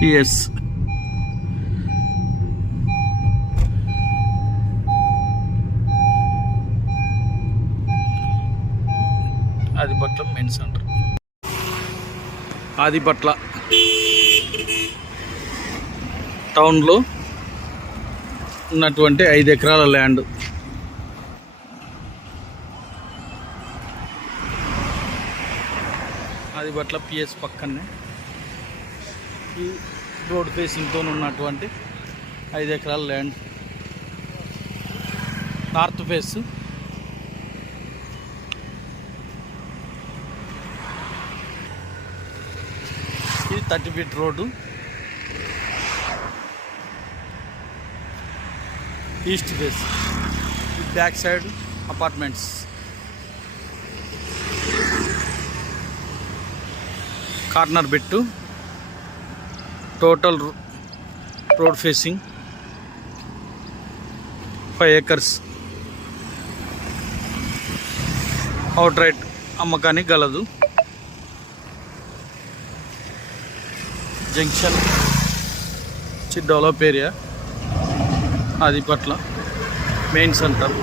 PS Adipatla main centre. Adipatla. టౌన్లో ఉన్నటువంటి ఐదు ఎకరాల ల్యాండ్. ఆదిపట్ల పిఎస్ పక్కనే. ఈ రోడ్ ఫేసింగ్తో ఉన్నటువంటి ఐదు ఎకరాల ల్యాండ్. North face. ఇది thirty feet road. East face. Back side apartments. Corner bit. Total road facing five acres. Outright అమ్మకానికి గలదు. జంక్షన్ చి డెవలప్ ఏరియా. అది పట్ల మెయిన్ సెంటర్